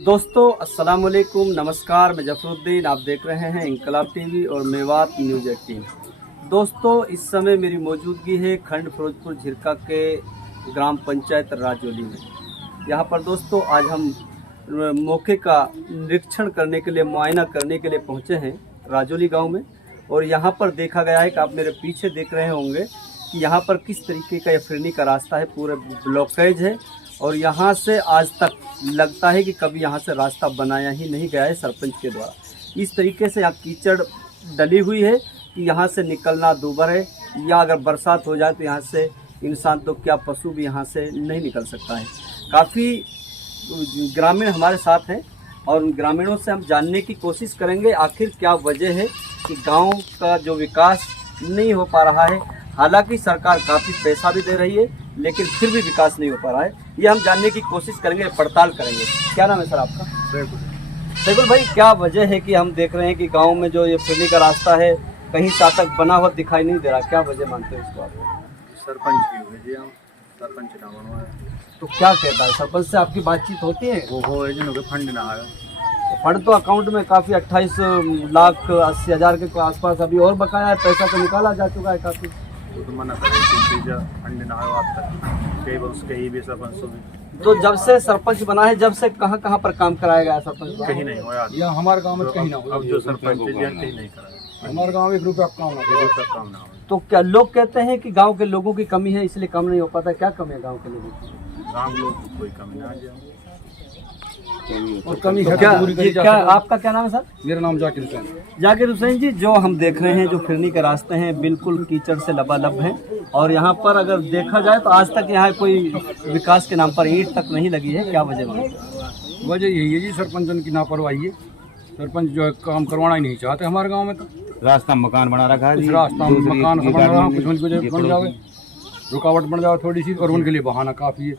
दोस्तों अस्सलाम वालेकुम, नमस्कार। मैं जफरुद्दीन, आप देख रहे हैं इंकलाब टीवी और मेवात न्यूज़ 18। दोस्तों इस समय मेरी मौजूदगी है खंड फिरोजपुर झिरका के ग्राम पंचायत राजौली में। यहाँ पर दोस्तों आज हम मौके का निरीक्षण करने के लिए, मुआयना करने के लिए पहुँचे हैं राजौली गाँव में। और यहाँ पर देखा गया है कि आप मेरे पीछे देख रहे होंगे कि यहाँ पर किस तरीके का ये फिरनी का रास्ता है, पूरे ब्लॉकेज है। और यहाँ से आज तक लगता है कि कभी यहाँ से रास्ता बनाया ही नहीं गया है सरपंच के द्वारा। इस तरीके से यहाँ कीचड़ डली हुई है कि यहाँ से निकलना दूभर है, या अगर बरसात हो जाए तो यहाँ से इंसान तो क्या पशु भी यहाँ से नहीं निकल सकता है। काफ़ी ग्रामीण हमारे साथ हैं और उन ग्रामीणों से हम जानने की कोशिश करेंगे आखिर क्या वजह है कि गाँव का जो विकास नहीं हो पा रहा है। हालांकि सरकार काफ़ी पैसा भी दे रही है लेकिन फिर भी विकास नहीं हो पा रहा है। ये हम जानने की कोशिश करेंगे, पड़ताल करेंगे। क्या नाम है सर आपका? सैगुल भाई, क्या वजह है कि हम देख रहे हैं कि गांव में जो ये फिरनी का रास्ता है कहीं से आज तक बना हुआ दिखाई नहीं दे रहा? क्या वजह मानते हैं इसको आप? सरपंच की हुई जी, हम सरपंच ना बनवाए तो क्या कहता है सरपंच से आपकी बातचीत होती है? वो है जिनके फंड ना आया। फंड तो अकाउंट में काफ़ी 28,80,000 के आसपास अभी और बकाया है, पैसा तो निकाला जा चुका है काफ़ी। वो तो मना करे कि फंड ना आया आप तक कई बार उसके ही भी सरपंच भी तो जब से सरपंच बना है, जब से कहाँ कहाँ पर काम कराया गया सरपंच? कहीं नहीं हुआ या हमारे गांव में कहीं ना हो। अब जो सरपंच है कहीं नहीं करा, हमारे गांव में 1 रुपया काम ना हो। काम ना हो। तो क्या लोग कहते हैं कि गांव के लोगों की कमी है इसलिए काम नहीं हो पाता? क्या कमी है गांव के लोगों की? गाँव लोग कोई कमी ना आ जाए और कमी तो है क्या, तो पूरी करी जा क्या सकती आपका क्या नाम है सर? है। मेरा नाम जाकिर हुसैन। जाकिर हुसैन जी, जो हम देख रहे हैं जो फिरनी के रास्ते हैं बिल्कुल कीचड़ से लबालब हैं और यहाँ पर अगर देखा जाए तो आज तक यहाँ कोई विकास के नाम पर ईंट तक नहीं लगी है। क्या वजह है? वजह यही है जी, सरपंच की लापरवाही है। सरपंच जो है काम करवाना ही नहीं चाहते हमारे गांव में। तो रास्ता मकान बना रखा है कुछ जी। रास्ता मकान से बन रहा है, कुछ उनकी वजह बन जावे, पड़ोसी। रुकावट बन जाए थोड़ी सी, और उनके लिए बहाना काफी है।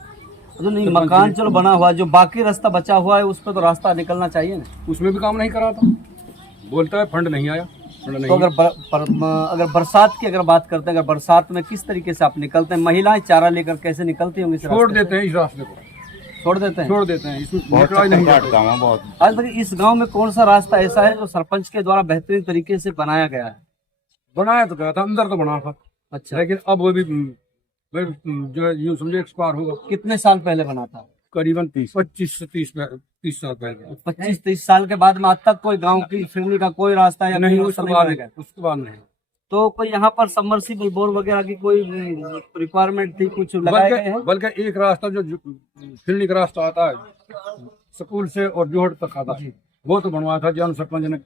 तो नहीं, मकान चलो बना हुआ, जो बाकी रास्ता बचा हुआ है उस पर तो रास्ता निकलना चाहिए ना। उसमें भी काम नहीं करा था, बोलता है फंड नहीं आया, फंड तो नहीं। अगर बरसात की अगर बात करते हैं, अगर बरसात में किस तरीके से आप निकलते हैं? महिलाएं चारा लेकर कैसे निकलती होंगी? छोड़ देते हैं इस रास्ते को, छोड़ देते हैं। छोड़ देते हैं, इसमें बहुत निकला ही नहीं चक्कर जाता। काटता हूँ बहुत। आज तक इस गांव में कौन सा रास्ता ऐसा है जो सरपंच के द्वारा बेहतरीन तरीके से बनाया गया है? बनाया तो गया था, अंदर तो बना था, अच्छा, लेकिन अब वो भी जो है यूँ समझे एक्सपायर होगा। कितने साल पहले बना था? करीबन 25 से 30 साल पहले। 25-30 साल के बाद में आज तक कोई गांव की फिरनी का कोई रास्ता या नहीं, कोई उसके नहीं बाद बना गया? उसके बाद नहीं। तो कोई यहाँ पर सबमर्सिबल बोर वगैरह की कोई रिक्वायरमेंट थी, कुछ लगाए गए हैं? बल्कि एक रास्ता जो फिरनी का रास्ता आता है स्कूल से और जोहड़ तक आता है, वो तो बनवाया था जन सरपंच ने।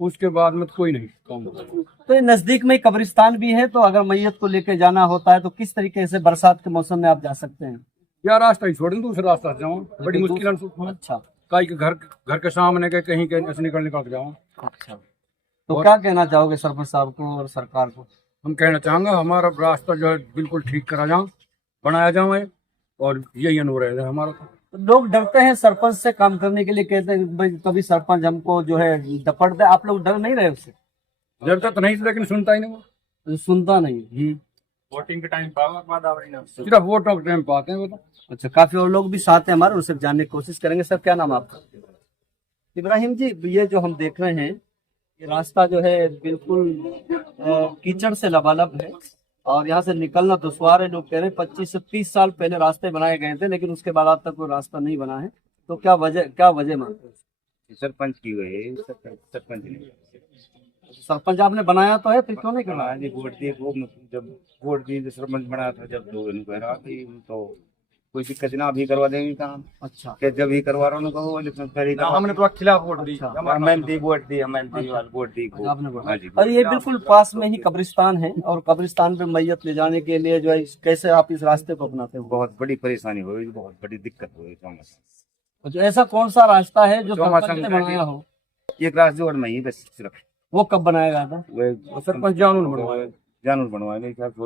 उसके बाद में तो कोई नहीं काम हुआ। तो ये नजदीक में कब्रिस्तान भी है, तो अगर मैयत को लेके जाना होता है तो किस तरीके से बरसात के मौसम में आप जा सकते हैं? या रास्ता ही छोड़ दें, दूसरे रास्ता से जाऊँ, बड़ी मुश्किल से। अच्छा, काई के घर के सामने के कहीं के ऐसे निकल के जाऊँ। अच्छा। तो क्या कहना चाहोगे सरपंच साहब को और सरकार को? हम कहना चाहेंगे हमारा रास्ता जो है बिल्कुल ठीक करा जाए, बनाया जाए, और यही अनुरोध है हमारा। तो लोग डरते हैं सरपंच से काम करने के लिए, कहते हैं भाई कभी सरपंच हमको जो है डपट दे। आप लोग डर नहीं रहे उससे? डरता तो नहीं था, लेकिन सुनता ही नहीं वो। तो सुनता नहीं। वोटिंग के टाइम सिर्फ वोटों के टाइम पाते हैं वो तो। अच्छा, काफी और लोग भी साथ हैं हमारे, उनसे जानने की कोशिश करेंगे। सर क्या नाम है आपका? इब्राहिम जी, ये जो हम देख रहे हैं ये रास्ता जो है बिल्कुल कीचड़ से लबालब है और यहाँ से निकलना दुश्वार है। लोग कह रहे हैं 25 से 30 साल पहले रास्ते बनाए गए थे लेकिन उसके बाद आज तक कोई रास्ता नहीं बना है। तो क्या वजह मानते हैं? सरपंच की हुई है, सरपंच ने सरपंच आपने बनाया तो है, फिर क्यों नहीं करना? वोट दिए, वो जब वोट दिए जब सरपंच बनाया था, जब लोग इनको कह रहा थी तो कोई दिक्कत ना, अभी करवा देंगे काम। अच्छा, कि जब ही करवा रहा हूँ कहो, लेकिन पहले हमने तो खिलाफ वोट दी। मैंने दी वोट दी, मैंने दी वोट दी को। आपने हाँ जी। और ये बिल्कुल पास में ही कब्रिस्तान है और कब्रिस्तान पे मैयत ले जाने के लिए जो है कैसे आप इस रास्ते को अपनाते हो? बहुत बड़ी परेशानी हुई, बहुत बड़ी दिक्कत हुई। जो ऐसा कौन सा रास्ता है जो चौमासा सरपंच ने बनाया हो? एक रास्ता जोड़ में ही बस सिर्फ वो कब बनाया गया था? वो सरपंच जानून बनवाया, जानूर बनवाए मेरे ख्याल से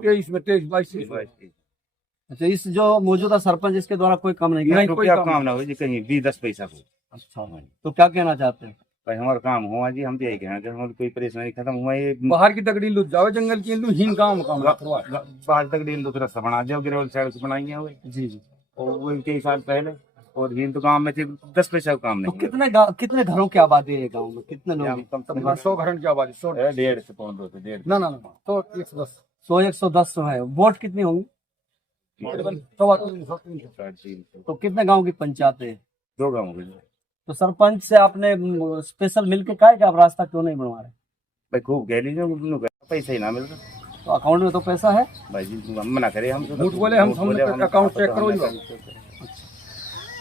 23 में 22 अच्छा, इस जो मौजूदा सरपंच इसके द्वारा कोई काम नहीं किया? नहीं, कोई रुपया काम काम ना हो जी, कहीं 20-10 पैसा को। अच्छा, तो क्या कहना चाहते हैं? भाई हमारा काम हुआ जी, हम तो यही कहना चाहते हैं, हमारी कोई परेशानी खत्म हुआ। ये बाहर की तकड़ी लुट जावे, जंगल की लुट हीन काम करवा। बाहर तक डेल दूसरा रास्ता बना दिया, गिरवल साइड से बनाई है वो। जी जी। और वो कई साल पहले और हिंदू गांव में थे 10 पैसा का काम तो नहीं। कितने घरों की आबादी है गांव में, कितने लोग हैं? कम से तकरीबन 100 घर की आबादी 100 150 से 200 150। ना ना ना तो 110 100-110 है। वोट कितनी होंगी? तकरीबन 300 तो कितने गांव की पंचायत है? 2 गाँव के। तो सरपंच से आपने स्पेशल मिलके कहा है कि आप रास्ता क्यों नहीं बनवा रहे? भाई खूब कह लीजिए, पैसा ही ना मिल रहा तो अकाउंट में तो पैसा है। भाई जी, हम मना करे हम झूठ बोले हम अकाउंट चेक करो ही।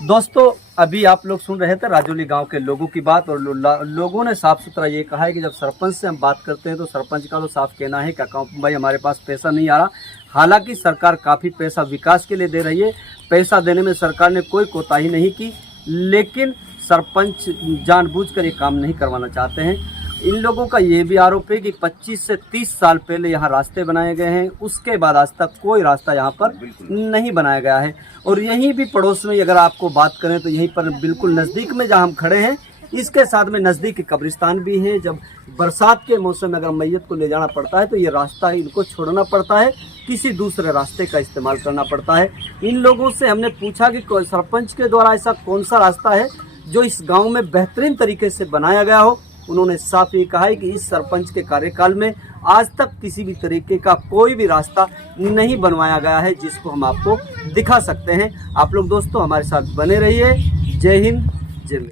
दोस्तों अभी आप लोग सुन रहे थे राजौली गांव के लोगों की बात, और लोगों ने साफ सुथरा ये कहा है कि जब सरपंच से हम बात करते हैं तो सरपंच का तो साफ कहना है कि अकाउंट भाई हमारे पास पैसा नहीं आ रहा। हालांकि सरकार काफ़ी पैसा विकास के लिए दे रही है, पैसा देने में सरकार ने कोई कोताही नहीं की, लेकिन सरपंच जानबूझकर ये काम नहीं करवाना चाहते हैं। इन लोगों का ये भी आरोप है कि 25 से 30 साल पहले यहाँ रास्ते बनाए गए हैं, उसके बाद आज तक कोई रास्ता यहाँ पर नहीं बनाया गया है। और यहीं भी पड़ोस में अगर आपको बात करें तो यहीं पर बिल्कुल नज़दीक में जहाँ हम खड़े हैं, इसके साथ में नज़दीक कब्रिस्तान भी है। जब बरसात के मौसम में अगर मैयत को ले जाना पड़ता है तो ये रास्ता इनको छोड़ना पड़ता है, किसी दूसरे रास्ते का इस्तेमाल करना पड़ता है। इन लोगों से हमने पूछा कि सरपंच के द्वारा ऐसा कौन सा रास्ता है जो इस गाँव में बेहतरीन तरीके से बनाया गया हो। उन्होंने साफ ये कहा है कि इस सरपंच के कार्यकाल में आज तक किसी भी तरीके का कोई भी रास्ता नहीं बनवाया गया है, जिसको हम आपको दिखा सकते हैं। आप लोग दोस्तों हमारे साथ बने रहिए। जय हिंद,